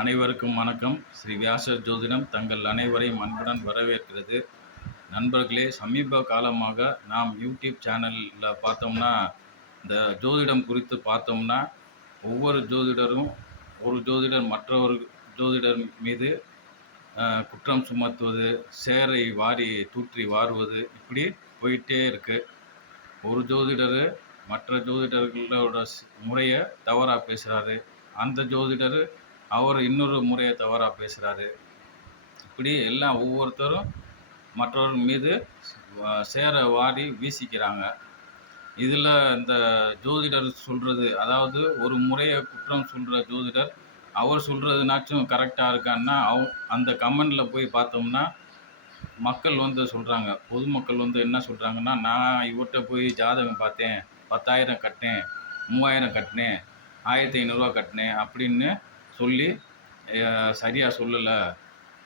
அனைவருக்கும் வணக்கம். ஸ்ரீ வியாசர் ஜோதிடம் தங்கள் அனைவரையும் அன்புடன் வரவேற்கிறது. நண்பர்களே, சமீப காலமாக நாம் யூடியூப் சேனலில் பார்த்தோம்னா, இந்த ஜோதிடம் குறித்து பார்த்தோம்னா, ஒவ்வொரு ஜோதிடரும் ஒரு ஜோதிடர் மற்றொரு ஜோதிடர் மீது குற்றம் சுமத்துவது, சேரை வாரி தூற்றி வாருவது, இப்படி போயிட்டே இருக்கு. ஒரு ஜோதிடர் மற்ற ஜோதிடர்களோட முறையை தவறாக பேசுகிறாரு. அந்த ஜோதிடர் அவர் இன்னொரு முறையை தவறாக பேசுகிறாரு. இப்படி எல்லாம் ஒவ்வொருத்தரும் மற்றவர் மீது சேர வாரி வீசிக்கிறாங்க. இதில் இந்த ஜோதிடர் சொல்கிறது, அதாவது ஒரு முறையை குற்றம் சொல்கிற ஜோதிடர் அவர் சொல்கிறதுனாச்சும் கரெக்டாக இருக்கான்னா, அந்த கமெண்டில் போய் பார்த்தோம்னா மக்கள் வந்து சொல்கிறாங்க, பொதுமக்கள் வந்து என்ன சொல்கிறாங்கன்னா, நான் இவர்கிட்ட போய் ஜாதகம் பார்த்தேன், 10,000 கட்டினேன், 3,000 கட்டினேன், 1,500 கட்டினேன் அப்படின்னு சொல்லி சரியாக சொல்லலை,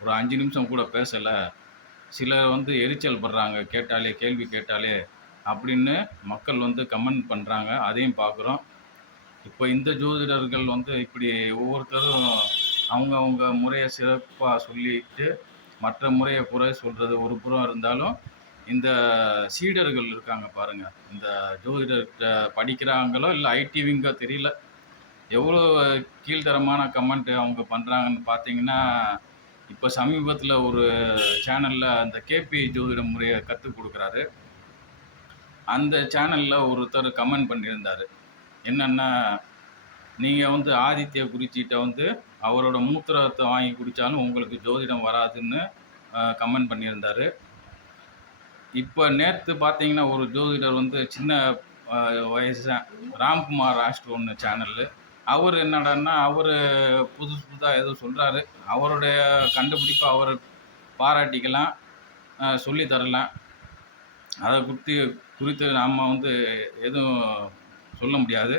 ஒரு 5 நிமிஷம் கூட பேசலை, சிலர் வந்து எரிச்சல் படுறாங்க கேட்டாலே, கேள்வி கேட்டாலே அப்படின்னு மக்கள் வந்து கமெண்ட் பண்ணுறாங்க. அதையும் பார்க்குறோம். இப்போ இந்த ஜோதிடர்கள் வந்து இப்படி ஒவ்வொருத்தரும் அவங்கவுங்க முறையை சிறப்பாக சொல்லிட்டு மற்ற முறையை குறை சொல்கிறது ஒரு புறம் இருந்தாலும், இந்த சீடர்கள் இருக்காங்க பாருங்கள், இந்த ஜோதிடர்கிட்ட படிக்கிறாங்களோ இல்லை ஐடிவிங்க தெரியல, எவ்வளோ கீழ்த்தரமான கமெண்ட் அவங்க பண்ணுறாங்கன்னு பார்த்தீங்கன்னா, இப்போ சமீபத்தில் ஒரு சேனலில் அந்த கேபி ஜோதிட முறையை கற்றுக் கொடுக்குறாரு. அந்த சேனலில் ஒருத்தர் கமெண்ட் பண்ணியிருந்தார், என்னென்னா, நீங்கள் வந்து ஆதித்ய குறிச்சிகிட்ட வந்து அவரோட மூத்திரத்தை வாங்கி குடித்தாலும் உங்களுக்கு ஜோதிடம் வராதுன்னு கமெண்ட் பண்ணியிருந்தார். இப்போ நேற்று பார்த்தீங்கன்னா, ஒரு ஜோதிடர் வந்து சின்ன வயசு ராம்குமார் ஆஸ்ட்ரோன்னு சேனலு, அவர் என்னடான்னா, அவர் புதுசு புதுசாக ஏதோ சொல்கிறாரு. அவருடைய கண்டுபிடிப்பை அவர் பாராட்டிக்கலாம், சொல்லித்தரலாம். அதை குறித்து நாம் வந்து எதுவும் சொல்ல முடியாது.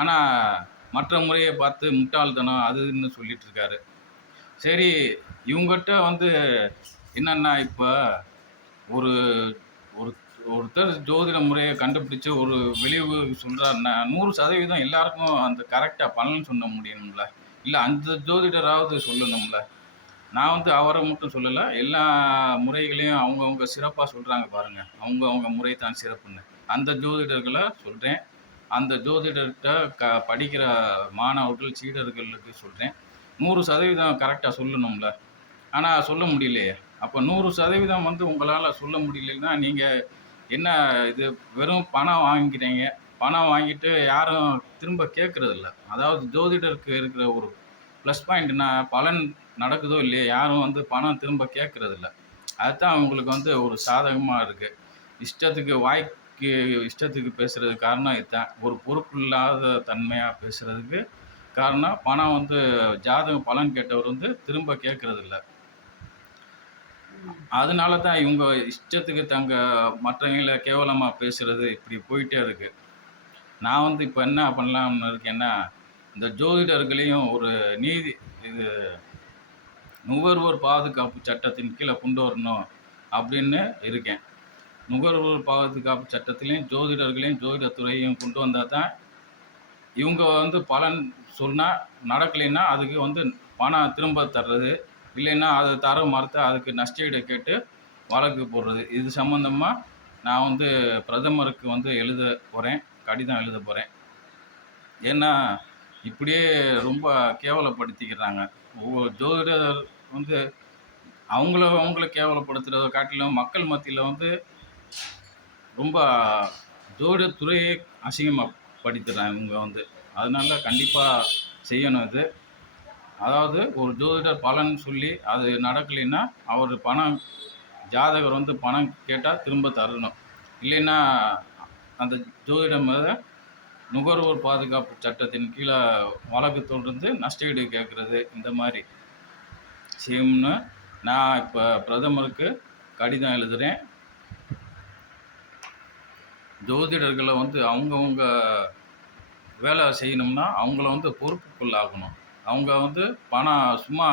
ஆனால் மற்ற முறையை பார்த்து முட்டாள்தனம் அதுன்னு சொல்லிட்டு இருக்காரு. சரி, இவங்ககிட்ட வந்து என்னென்னா, இப்போ ஒரு ஒரு ஒருத்தர் ஜோதிட முறையை கண்டுபிடிச்சி ஒரு விளைவு சொல்கிறாருன்னா 100% எல்லாருக்கும் அந்த கரெக்டாக பலன் சொல்ல முடியணும்ல, இல்லை அந்த ஜோதிடராவது சொல்லணும்ல. நான் வந்து அவரை மட்டும் சொல்லலை, எல்லா முறைகளையும் அவங்கவுங்க சிறப்பாக சொல்கிறாங்க பாருங்கள், அவங்கவுங்க முறை தான் சிறப்புன்னு. அந்த ஜோதிடர்களை சொல்கிறேன். அந்த ஜோதிடர்கிட்ட படிக்கிற மாணவர்கள் சீடர்களுக்கு சொல்கிறேன், 100% கரெக்டாக சொல்லணும்ல. ஆனால் சொல்ல முடியலையே. அப்போ 100% வந்து உங்களால் சொல்ல முடியலைன்னா நீங்கள் என்ன, இது வெறும் பணம் வாங்கிக்கிறீங்க, பணம் வாங்கிட்டு யாரும் திரும்ப கேட்குறதில்ல. அதாவது ஜோதிடருக்கு இருக்கிற ஒரு ப்ளஸ் பாயிண்ட்னா, பலன் நடக்குதோ இல்லையோ யாரும் வந்து பணம் திரும்ப கேட்குறதில்ல. அதுதான் அவங்களுக்கு வந்து ஒரு சாதகமாக இருக்குது. இஷ்டத்துக்கு இஷ்டத்துக்கு பேசுகிறதுக்கு காரணம் இதுதான். ஒரு பொறுப்பு இல்லாத தன்மையாக பேசுகிறதுக்கு காரணம், பணம் வந்து ஜாதகம் பலன் கேட்டவர் வந்து திரும்ப கேட்குறதில்ல. அதனால தான் இவங்க இஷ்டத்துக்கு மற்றவங்கள கேவலமாக பேசுகிறது இப்படி போயிட்டே இருக்கு. நான் வந்து இப்போ என்ன பண்ணலாம்னு இருக்கேன்னா, இந்த ஜோதிடர்களையும் ஒரு இது நுகர்வோர் பாதுகாப்பு சட்டத்தின் கீழே கொண்டு வரணும் அப்படின்னு இருக்கேன். நுகர்வோர் பாதுகாப்பு சட்டத்திலையும் ஜோதிடர்களையும் ஜோதிடத்துறையும் கொண்டு வந்தால் தான் இவங்க வந்து பலன் சொன்னால் நடக்கலைன்னா அதுக்கு வந்து பணம் திரும்ப தர்றது, இல்லைன்னா அதை தர மறுத்து அதுக்கு நஷ்டஈடு கேட்டு வழக்கு போடுறது. இது சம்மந்தமாக நான் வந்து பிரதமருக்கு வந்து கடிதம் எழுத போகிறேன். ஏன்னா இப்படியே ரொம்ப கேவலப்படுத்திக்கிறாங்க. ஒவ்வொரு ஜோதிடர் வந்து அவங்கள கேவலப்படுத்துகிறத காட்டிலும் மக்கள் மத்தியில் வந்து ரொம்ப ஜோதிடத்துறையே அசிங்கப்படுத்துகிறாங்க இவங்க வந்து. அதனால கண்டிப்பாக செய்யணும் இது. அதாவது ஒரு ஜோதிடர் பலன் சொல்லி அது நடக்கலைன்னா அவர் ஜாதகர் வந்து பணம் கேட்டால் திரும்ப தரணும், இல்லைன்னா அந்த ஜோதிடம் மேலே நுகர்வோர் பாதுகாப்பு சட்டத்தின் கீழே வழக்கு தொடர்ந்து நஷ்டஈடு கேட்குறது, இந்த மாதிரி செய்யணும்னு நான் இப்போ பிரதமருக்கு கடிதம் எழுதுகிறேன். ஜோதிடர்களை வந்து அவங்கவுங்க வேலை செய்யணும்னா அவங்கள வந்து பொறுப்புக்குள்ளாகணும். அவங்க வந்து பணம் சும்மா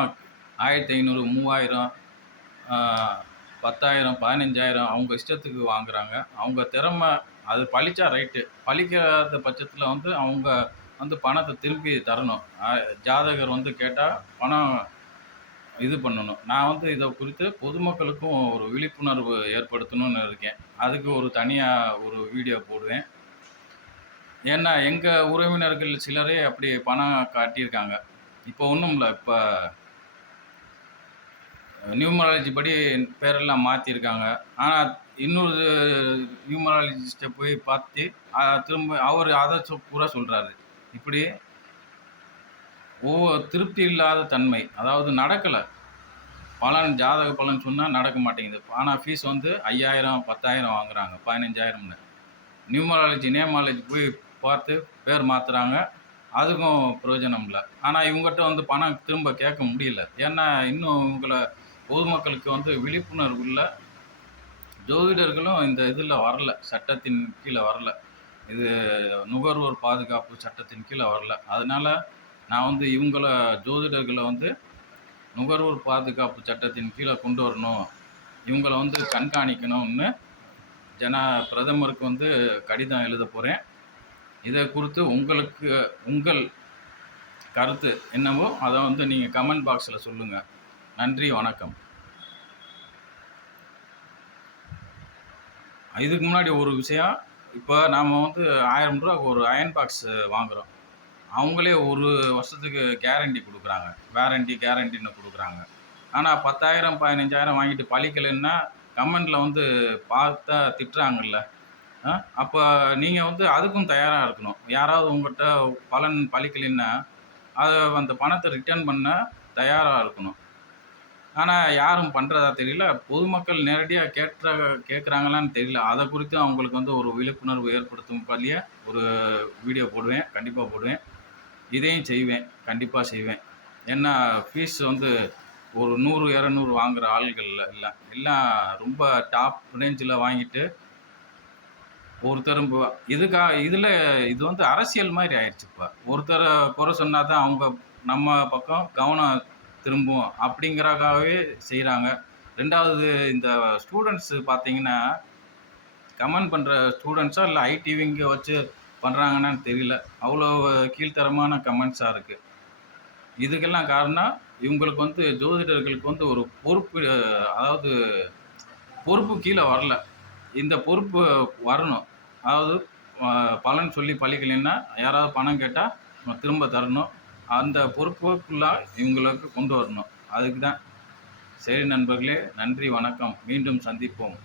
1,500, 3,000, 10,000, 15,000 அவங்க இஷ்டத்துக்கு வாங்குகிறாங்க. அவங்க திறமை அது பழிச்சா ரைட்டு, பழிக்காத பட்சத்தில் வந்து அவங்க வந்து பணத்தை திருப்பி தரணும். ஜாதகர் வந்து கேட்டால் பணம் இது பண்ணணும். நான் வந்து இதை குறித்து பொதுமக்களுக்கும் ஒரு விழிப்புணர்வு ஏற்படுத்தணும்னு இருக்கேன். அதுக்கு ஒரு தனியாக ஒரு வீடியோ போடுவேன். ஏன்னா எங்கள் உறவினர்கள் சிலரே அப்படி பணம் காட்டியிருக்காங்க. இப்போ ஒன்றும் இல்லை. இப்போ நியூமராலஜி படி பேரெல்லாம் மாற்றிருக்காங்க. ஆனால் இன்னொரு நியூமராலஜிஸ்ட்டை போய் பார்த்து திரும்ப அவர் அதை பூரா சொல்கிறாரு. இப்படி திருப்தி இல்லாத தன்மை, அதாவது நடக்கலை. ஜாதக பலன் சொன்னால் நடக்க மாட்டேங்குது. ஆனால் ஃபீஸ் வந்து 5000 10,000 வாங்குறாங்க, 15,000ன்னு. நியூமராலஜி நேமாலஜி போய் பார்த்து பேர் மாற்றுறாங்க. அதுக்கும் பிரயோஜனம் இல்லை. ஆனால் இவங்ககிட்ட வந்து பணம் திரும்ப கேட்க முடியல. ஏன்னா இன்னும் இவங்களை பொதுமக்களுக்கு வந்து விழிப்புணர்வு இல்லை. ஜோதிடர்களும் இந்த இதில் வரல, சட்டத்தின் கீழே வரல. இது நுகர்வோர் பாதுகாப்பு சட்டத்தின் கீழே வரல. அதனால் நான் வந்து ஜோதிடர்களை வந்து நுகர்வோர் பாதுகாப்பு சட்டத்தின் கீழே கொண்டு வரணும், இவங்களை வந்து கண்காணிக்கணும்னு பிரதமருக்கு வந்து கடிதம் எழுத போகிறேன். இதை குறித்து உங்கள் கருத்து என்னவோ அதை வந்து நீங்கள் கமெண்ட் பாக்ஸில் சொல்லுங்கள். நன்றி, வணக்கம். இதுக்கு முன்னாடி ஒரு விஷயம், இப்போ நாம் வந்து 1000 ரூபாய்க்கு ஒரு அயன் பாக்ஸ் வாங்குகிறோம். அவங்களே 1 வருஷத்துக்கு கேரண்டி கொடுக்குறாங்க, கேரண்டின்னு கொடுக்குறாங்க. ஆனால் 10,000 15,000 வாங்கிட்டு பழிக்கலைன்னா கமெண்டில் வந்து பார்த்தா திட்டுறாங்கல்ல. அப்போ நீங்கள் வந்து அதுக்கும் தயாராக இருக்கணும். யாராவது உங்கள்கிட்ட பலன் பழிக்கலைன்னா அந்த பணத்தை ரிட்டர்ன் பண்ண தயாராக இருக்கணும். ஆனால் யாரும் பண்ணுறதா தெரியல. பொதுமக்கள் நேரடியாக கேட்குறாங்களான்னு தெரியல. அதை குறித்து அவங்களுக்கு வந்து ஒரு விழிப்புணர்வு ஏற்படுத்தும் பள்ளியை ஒரு வீடியோ போடுவேன், கண்டிப்பாக போடுவேன். இதையும் செய்வேன், கண்டிப்பாக செய்வேன். ஏன்னா ஃபீஸ் வந்து ஒரு 100 200 வாங்குகிற ஆள்கள் இல்லை. எல்லாம் ரொம்ப டாப் ரேஞ்சில் வாங்கிட்டு ஒருத்தரும் இதில் இது வந்து அரசியல் மாதிரி ஆயிடுச்சு. இப்போ ஒருத்தரை குறை சொன்னால் தான் நம்ம பக்கம் கவனம் திரும்பும் அப்படிங்கிறக்காகவே செய்கிறாங்க. 2வது இந்த ஸ்டூடெண்ட்ஸு பார்த்தீங்கன்னா, கமெண்ட் பண்ணுற ஸ்டூடெண்ட்ஸாக இல்லை ஐடிவிங்க வச்சு பண்ணுறாங்கன்னு தெரியல. அவ்வளோ கீழ்த்தரமான கமெண்ட்ஸாக இருக்குது. இதுக்கெல்லாம் காரணம் இவங்களுக்கு வந்து ஜோதிடர்களுக்கு வந்து ஒரு பொறுப்பு, அதாவது பொறுப்பு கீழே வரல. இந்த பொறுப்பு வரணும். அதாவது பலன் சொல்லி பழிக்கலைன்னா யாராவது பணம் கேட்டால் திரும்ப தரணும். அந்த பொறுப்புக்குள்ளாக இவங்களுக்கு கொண்டு வரணும். அதுக்கு தான். சரி நண்பர்களே, நன்றி, வணக்கம். மீண்டும் சந்திப்போம்.